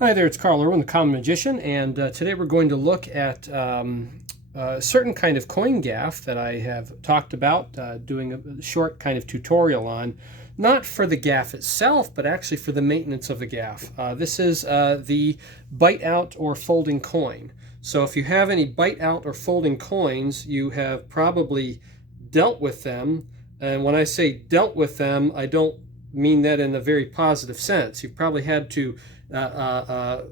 Hi there, it's Carl Irwin, the Common Magician, and today we're going to look at a certain kind of coin gaff that I have talked about doing a short kind of tutorial on, not for the gaff itself, but actually for the maintenance of the gaff. This is the bite out or folding coin. So if you have any bite out or folding coins, you have probably dealt with them. And when I say dealt with them, I don't mean that in a very positive sense. You've probably had to uh, uh, uh,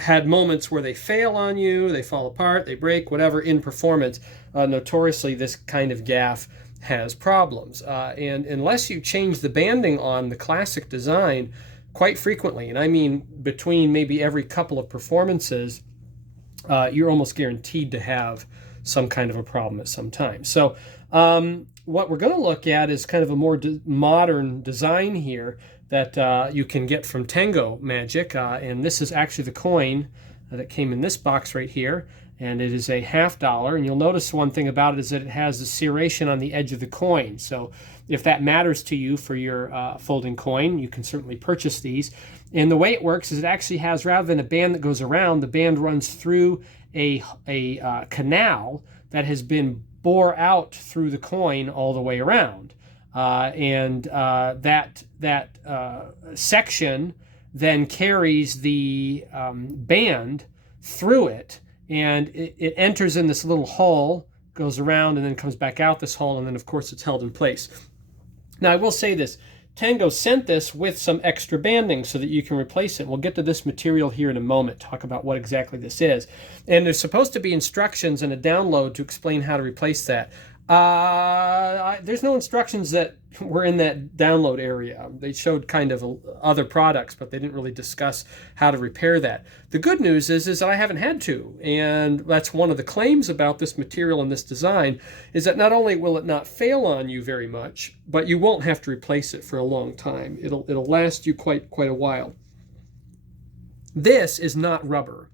had moments where they fail on you, they fall apart, they break, whatever in performance. Notoriously, this kind of gaff has problems. And unless you change the banding on the classic design quite frequently, and I mean between maybe every couple of performances, you're almost guaranteed to have some kind of a problem at some time. So what we're going to look at is kind of a more modern design here that you can get from Tango Magic. And this is actually the coin that came in this box right here. And it is a $50. And you'll notice one thing about it is that it has the serration on the edge of the coin. So if that matters to you for your folding coin, you can certainly purchase these. And the way it works is it actually has, rather than a band that goes around, the band runs through a canal that has been bore out through the coin all the way around. That section then carries the band through it, and it enters in this little hole, goes around, and then comes back out this hole, and then of course it's held in place. Now I will say this, Tango sent this with some extra banding so that you can replace it. We'll get to this material here in a moment, talk about what exactly this is. And there's supposed to be instructions and a download to explain how to replace that. There's no instructions that were in that download area. They showed kind of other products, but they didn't really discuss how to repair that. The good news is that I haven't had to, and that's one of the claims about this material and this design, is that not only will it not fail on you very much, but you won't have to replace it for a long time. It'll last you quite a while. This is not rubber.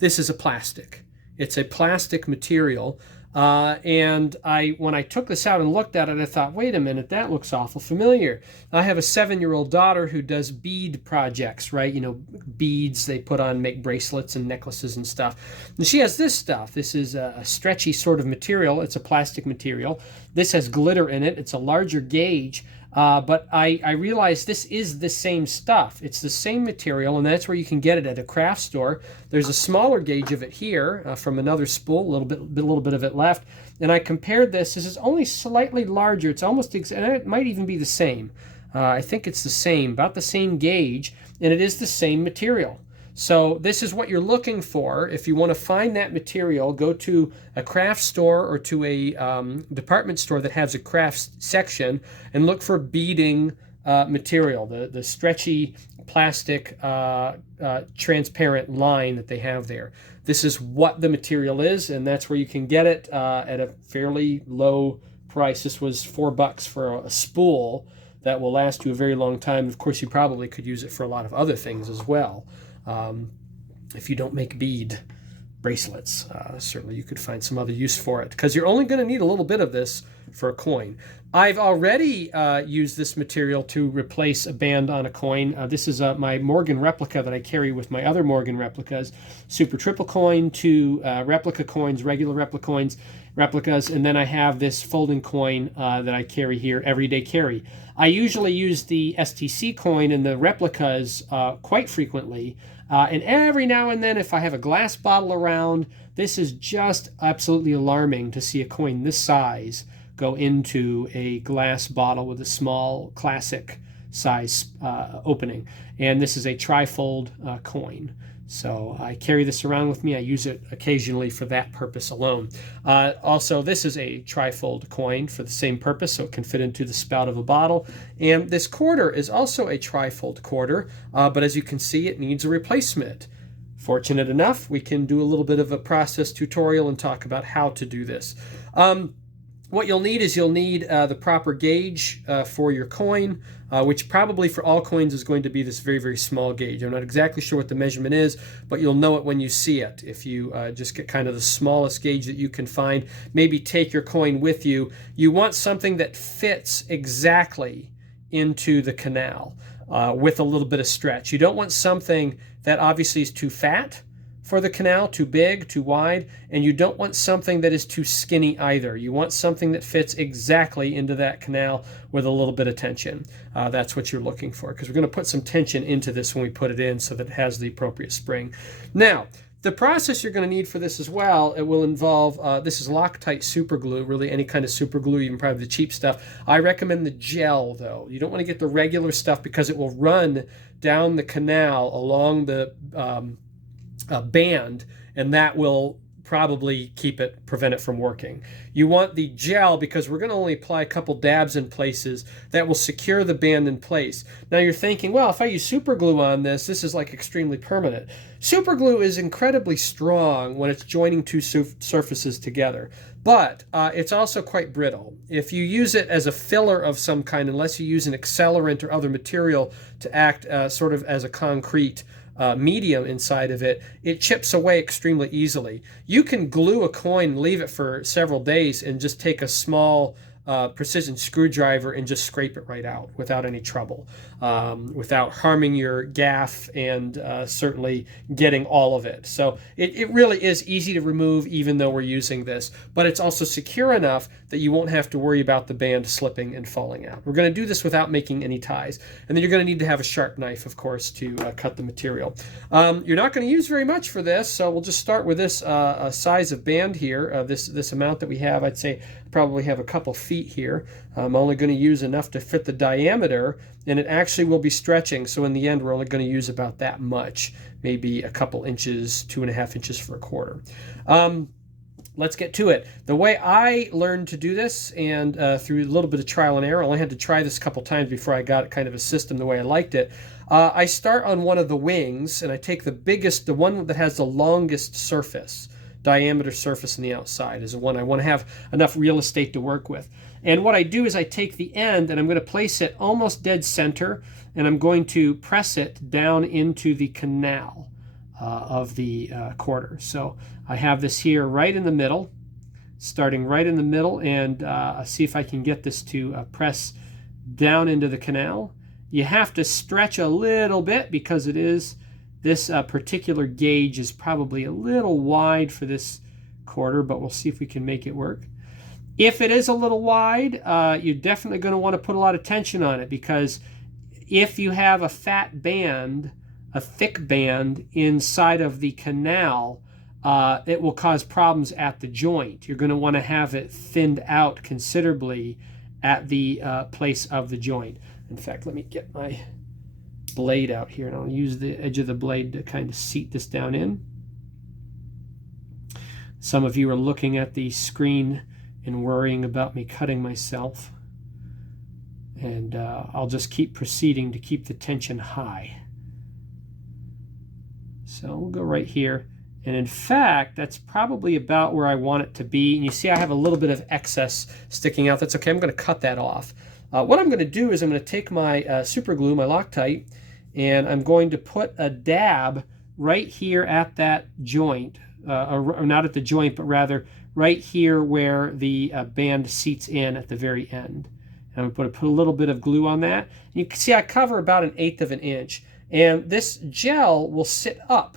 This is a plastic. It's a plastic material. And when I took this out and looked at it, I thought, wait a minute, that looks awful familiar. I have a 7-year-old daughter who does bead projects, right? You know, beads they put on, make bracelets and necklaces and stuff. And she has this stuff. This is a stretchy sort of material. It's a plastic material. This has glitter in it. It's a larger gauge. But I realized this is the same stuff. It's the same material, and that's where you can get it at a craft store. There's a smaller gauge of it here from another spool, a little bit of it left. And I compared this. This is only slightly larger. It's almost, and it might even be the same. I think it's the same, about the same gauge, and it is the same material. So this is what you're looking for. If you want to find that material, go to a craft store or to a department store that has a craft section and look for beading material, the stretchy plastic transparent line that they have there. This is what the material is, and that's where you can get it at a fairly low price. This was $4 for a spool that will last you a very long time. Of course, you probably could use it for a lot of other things as well. If you don't make bead bracelets, certainly you could find some other use for it, because you're only going to need a little bit of this for a coin. I've already used this material to replace a band on a coin. This is my Morgan replica that I carry with my other Morgan replicas, Super Triple Coin, 2 replica coins, regular replicas, and then I have this folding coin that I carry here, everyday carry. I usually use the STC coin and the replicas quite frequently, and every now and then if I have a glass bottle around, this is just absolutely alarming to see a coin this size go into a glass bottle with a small classic size opening. And this is a trifold coin. So I carry this around with me. I use it occasionally for that purpose alone. Also, this is a trifold coin for the same purpose, so it can fit into the spout of a bottle. And this quarter is also a trifold quarter, but as you can see, it needs a replacement. Fortunate enough, we can do a little bit of a process tutorial and talk about how to do this. What you'll need is the proper gauge for your coin, which probably for all coins is going to be this very, very small gauge. I'm not exactly sure what the measurement is, but you'll know it when you see it. If you just get kind of the smallest gauge that you can find, maybe take your coin with you. You want something that fits exactly into the canal. with a little bit of stretch. You don't want something that obviously is too fat for the canal, too big, too wide, and you don't want something that is too skinny either. You want something that fits exactly into that canal with a little bit of tension. That's what you're looking for, because we're going to put some tension into this when we put it in so that it has the appropriate spring. Now, the process you're going to need for this as well, it will involve, this is Loctite super glue, really any kind of super glue, even probably the cheap stuff. I recommend the gel though. You don't want to get the regular stuff because it will run down the canal along the band, and that will probably prevent it from working. You want the gel because we're going to only apply a couple dabs in places that will secure the band in place. Now you're thinking, well, if I use super glue on this is like extremely permanent. Super glue is incredibly strong when it's joining two surfaces together, but it's also quite brittle. If you use it as a filler of some kind, unless you use an accelerant or other material to act sort of as a concrete medium inside of it, it chips away extremely easily. You can glue a coin, leave it for several days, and just take a small precision screwdriver and just scrape it right out without any trouble, without harming your gaff and certainly getting all of it. So it really is easy to remove even though we're using this, but it's also secure enough that you won't have to worry about the band slipping and falling out. We're going to do this without making any ties. And then you're going to need to have a sharp knife, of course, to cut the material. You're not going to use very much for this, so we'll just start with this size of band here, this amount that we have. I'd say probably have a couple feet here. I'm only going to use enough to fit the diameter, and it actually will be stretching, so in the end we're only going to use about that much, maybe a couple inches, 2.5 inches for a quarter. Let's get to it. The way I learned to do this, and through a little bit of trial and error, I only had to try this a couple times before I got kind of a system the way I liked it. I start on one of the wings, and I take the biggest, the one that has the longest surface, diameter surface on the outside is the one I want to have enough real estate to work with. And what I do is I take the end and I'm going to place it almost dead center, and I'm going to press it down into the canal of the quarter. So I have this here right in the middle, starting right in the middle, and see if I can get this to press down into the canal. You have to stretch a little bit because it is, this particular gauge is probably a little wide for this quarter, but we'll see if we can make it work. If it is a little wide, you're definitely going to want to put a lot of tension on it, because if you have a fat band, a thick band inside of the canal, it will cause problems at the joint. You're going to want to have it thinned out considerably at the place of the joint. In fact, let me get my blade out here, and I'll use the edge of the blade to kind of seat this down in. Some of you are looking at the screen and worrying about me cutting myself, and I'll just keep proceeding to keep the tension high. So we'll go right here, and in fact that's probably about where I want it to be. And you see I have a little bit of excess sticking out. That's okay, I'm going to cut that off. What I'm going to do is I'm going to take my super glue, my Loctite, and I'm going to put a dab right here at that joint, or not at the joint, but rather right here where the band seats in at the very end. And I'm going to put a little bit of glue on that. You can see I cover about 1/8 of an inch, and this gel will sit up.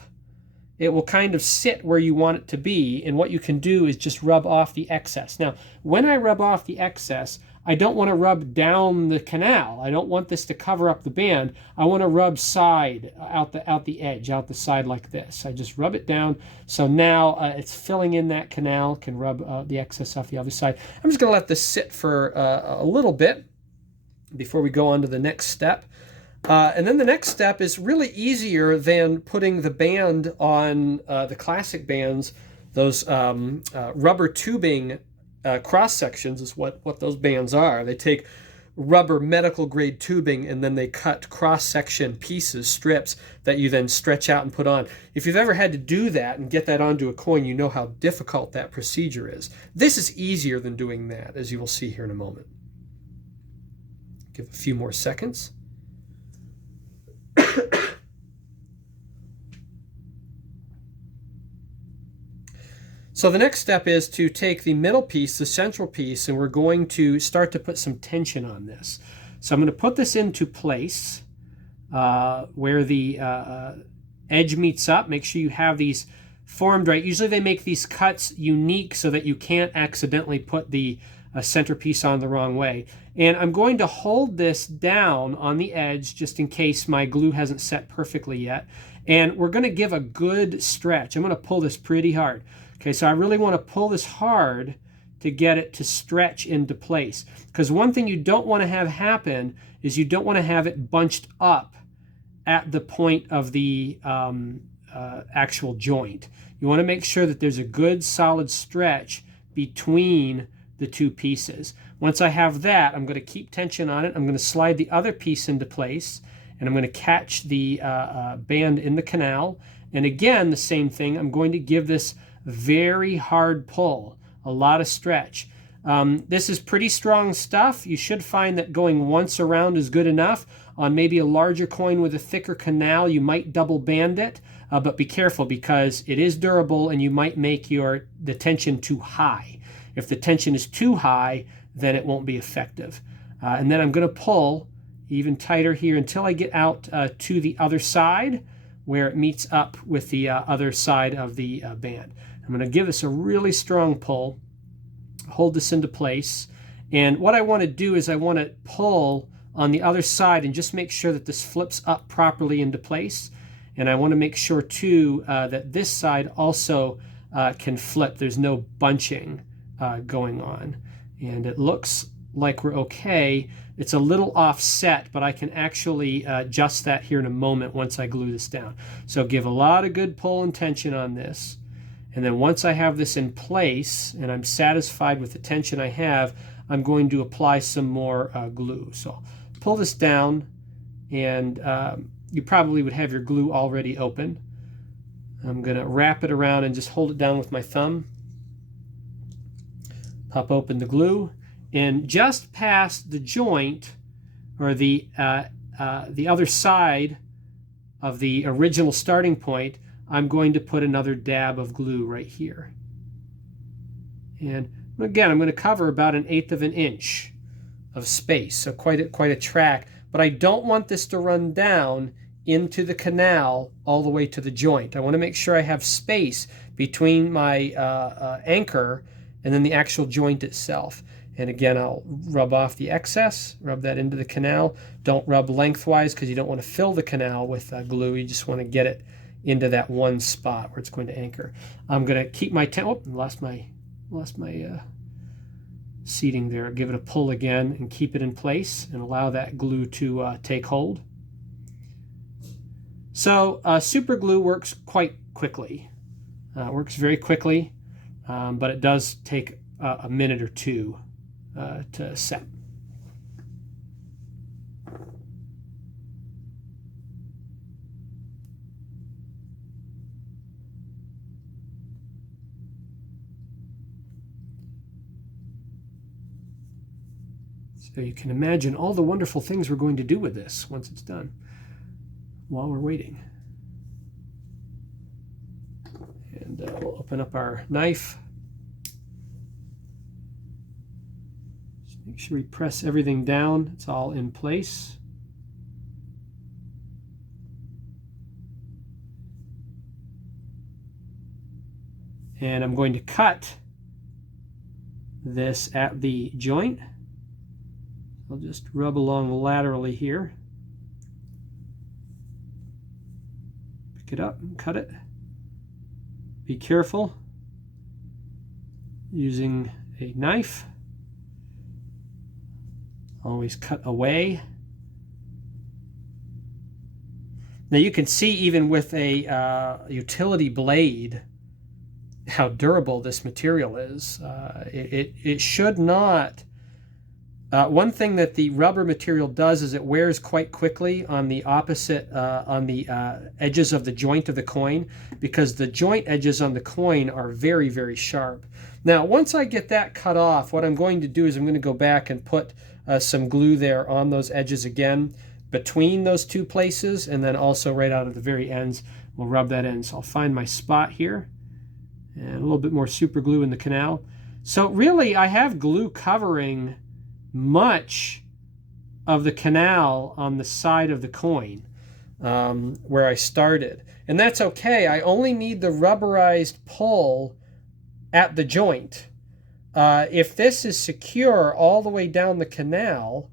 It will kind of sit where you want it to be, and what you can do is just rub off the excess. Now, when I rub off the excess, I don't want to rub down the canal. I don't want this to cover up the band. I want to rub side, out the edge, out the side like this. I just rub it down. So now it's filling in that canal, can rub the excess off the other side. I'm just going to let this sit for a little bit before we go on to the next step. And then the next step is really easier than putting the band on the classic bands. Those rubber tubing cross sections is what those bands are. They take rubber medical grade tubing and then they cut cross section pieces, strips that you then stretch out and put on. If you've ever had to do that and get that onto a coin, you know how difficult that procedure is. This is easier than doing that, as you will see here in a moment. Give a few more seconds. So the next step is to take the middle piece, the central piece, and we're going to start to put some tension on this. So I'm going to put this into place, where the edge meets up. Make sure you have these formed right. Usually they make these cuts unique so that you can't accidentally put the centerpiece on the wrong way. And I'm going to hold this down on the edge just in case my glue hasn't set perfectly yet. And we're going to give a good stretch. I'm going to pull this pretty hard. Okay, so I really want to pull this hard to get it to stretch into place. Because one thing you don't want to have happen is you don't want to have it bunched up at the point of the actual joint. You want to make sure that there's a good solid stretch between the two pieces. Once I have that, I'm going to keep tension on it. I'm going to slide the other piece into place, and I'm going to catch the band in the canal. And again, the same thing. I'm going to give this very hard pull, a lot of stretch. This is pretty strong stuff. You should find that going once around is good enough. On maybe a larger coin with a thicker canal, you might double band it, but be careful because it is durable and you might make the tension too high. If the tension is too high, then it won't be effective. And then I'm going to pull even tighter here until I get out to the other side where it meets up with the other side of the band. I'm going to give this a really strong pull, hold this into place. And what I want to do is I want to pull on the other side and just make sure that this flips up properly into place. And I want to make sure too that this side also can flip. There's no bunching going on. And it looks like we're okay. It's a little offset, but I can actually adjust that here in a moment once I glue this down. So give a lot of good pull and tension on this. And then once I have this in place and I'm satisfied with the tension I have, I'm going to apply some more glue. So pull this down, and you probably would have your glue already open. I'm going to wrap it around and just hold it down with my thumb. Pop open the glue, and just past the joint, or the other side of the original starting point, I'm going to put another dab of glue right here. And again, I'm going to cover about 1/8 of an inch of space, so quite a track. But I don't want this to run down into the canal all the way to the joint. I want to make sure I have space between my anchor and then the actual joint itself. And again, I'll rub off the excess, rub that into the canal. Don't rub lengthwise because you don't want to fill the canal with glue. You just want to get it into that one spot where it's going to anchor. I'm going to keep my lost my seating there. Give it a pull again and keep it in place and allow that glue to take hold. So super glue works quite quickly. It works very quickly, but it does take a minute or two to set. So you can imagine all the wonderful things we're going to do with this once it's done while we're waiting. And we'll open up our knife. Just make sure we press everything down. It's all in place. And I'm going to cut this at the joint. I'll just rub along laterally here. Pick it up and cut it. Be careful using a knife. Always cut away. Now you can see even with a utility blade how durable this material is. It should not. One thing that the rubber material does is it wears quite quickly on the opposite, on the edges of the joint of the coin, because the joint edges on the coin are very, very sharp. Now, once I get that cut off, what I'm going to do is I'm going to go back and put some glue there on those edges again, between those two places, and then also right out at the very ends, we'll rub that in. So I'll find my spot here, and a little bit more super glue in the canal. So really, I have glue covering much of the canal on the side of the coin. where I started. And that's okay. I only need the rubberized pull at the joint. If this is secure all the way down the canal,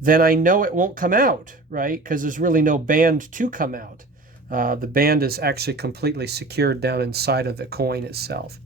then I know it won't come out, right? Because there's really no band to come out. The band is actually completely secured down inside of the coin itself.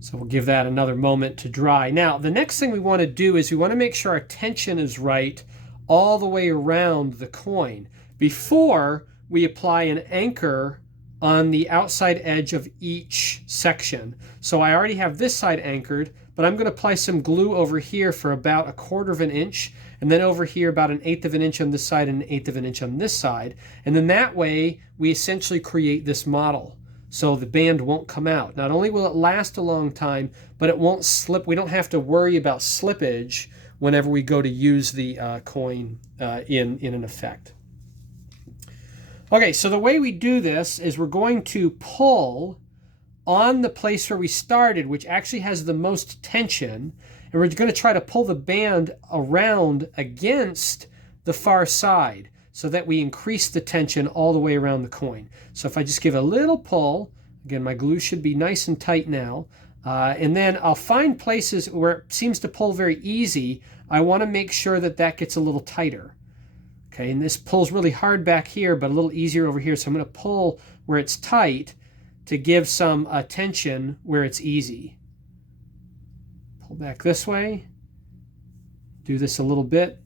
So we'll give that another moment to dry. Now, the next thing we want to do is we want to make sure our tension is right all the way around the coin before we apply an anchor on the outside edge of each section. So I already have this side anchored, but I'm going to apply some glue over here for about 1/4 of an inch, and then over here about 1/8 of an inch on this side and 1/8 of an inch on this side. And then that way we essentially create this model. So the band won't come out. Not only will it last a long time, but it won't slip. We don't have to worry about slippage whenever we go to use the coin in an effect. Okay, so the way we do this is we're going to pull on the place where we started, which actually has the most tension, and we're going to try to pull the band around against the far side, so that we increase the tension all the way around the coin. So if I just give a little pull, again, my glue should be nice and tight now, and then I'll find places where it seems to pull very easy. I want to make sure that that gets a little tighter. Okay, and this pulls really hard back here, but a little easier over here. So I'm going to pull where it's tight to give some tension where it's easy. Pull back this way. Do this a little bit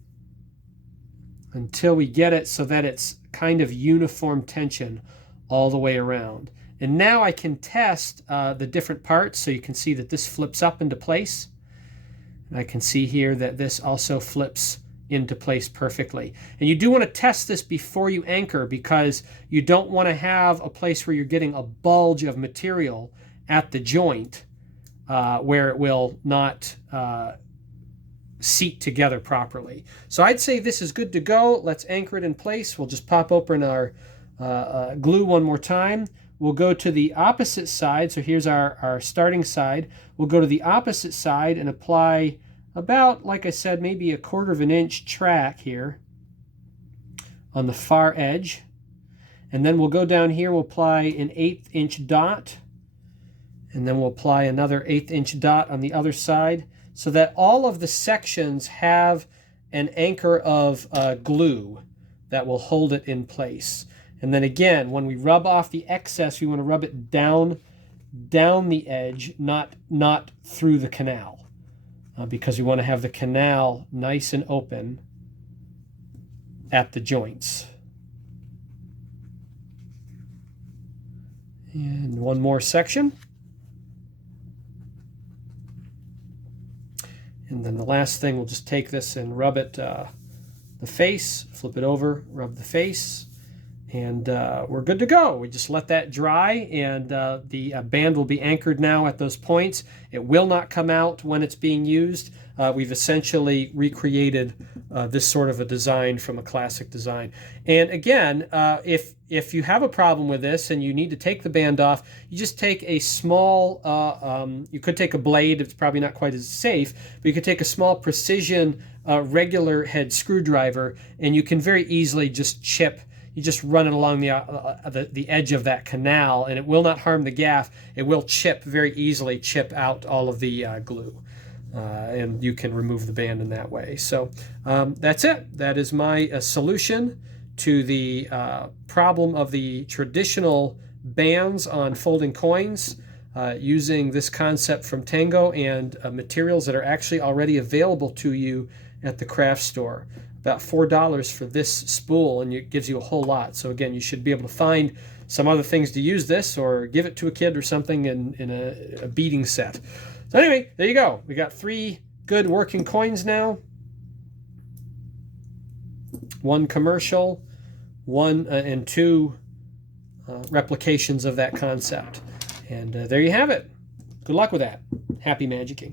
until we get it so that it's kind of uniform tension all the way around. And now I can test the different parts, so you can see that this flips up into place. And I can see here that this also flips into place perfectly. And you do want to test this before you anchor, because you don't want to have a place where you're getting a bulge of material at the joint where it will not seat together properly. So I'd say this is good to go. Let's anchor it in place. We'll just pop open our glue one more time. We'll go to the opposite side. So here's our starting side. We'll go to the opposite side and apply about, like I said, maybe 1/4 of an inch track here on the far edge. And then we'll go down here, we'll apply an 1/8 inch dot, and then we'll apply another 1/8 inch dot on the other side, so that all of the sections have an anchor of glue that will hold it in place. And then again, when we rub off the excess, we want to rub it down the edge, not through the canal, because we want to have the canal nice and open at the joints. And one more section. And then the last thing, we'll just take this and rub it, the face, flip it over, rub the face, and we're good to go. We just let that dry, and the band will be anchored now at those points. It will not come out when it's being used. We've essentially recreated this sort of a design from a classic design. And again, if you have a problem with this and you need to take the band off, you just take a small, you could take a blade, it's probably not quite as safe, but you could take a small precision regular head screwdriver, and you can very easily just chip. You just run it along the edge of that canal, and it will not harm the gaff. It will chip very easily, chip out all of the glue. And you can remove the band in that way. So that's it. That is my solution to the problem of the traditional bands on folding coins, using this concept from Tango and materials that are actually already available to you at the craft store. About $4 for this spool, and it gives you a whole lot. So again, you should be able to find some other things to use this, or give it to a kid or something in a beading set. So anyway, there you go. We got 3 good working coins now. 1 commercial, 1 and 2 replications of that concept. And there you have it. Good luck with that. Happy magicking.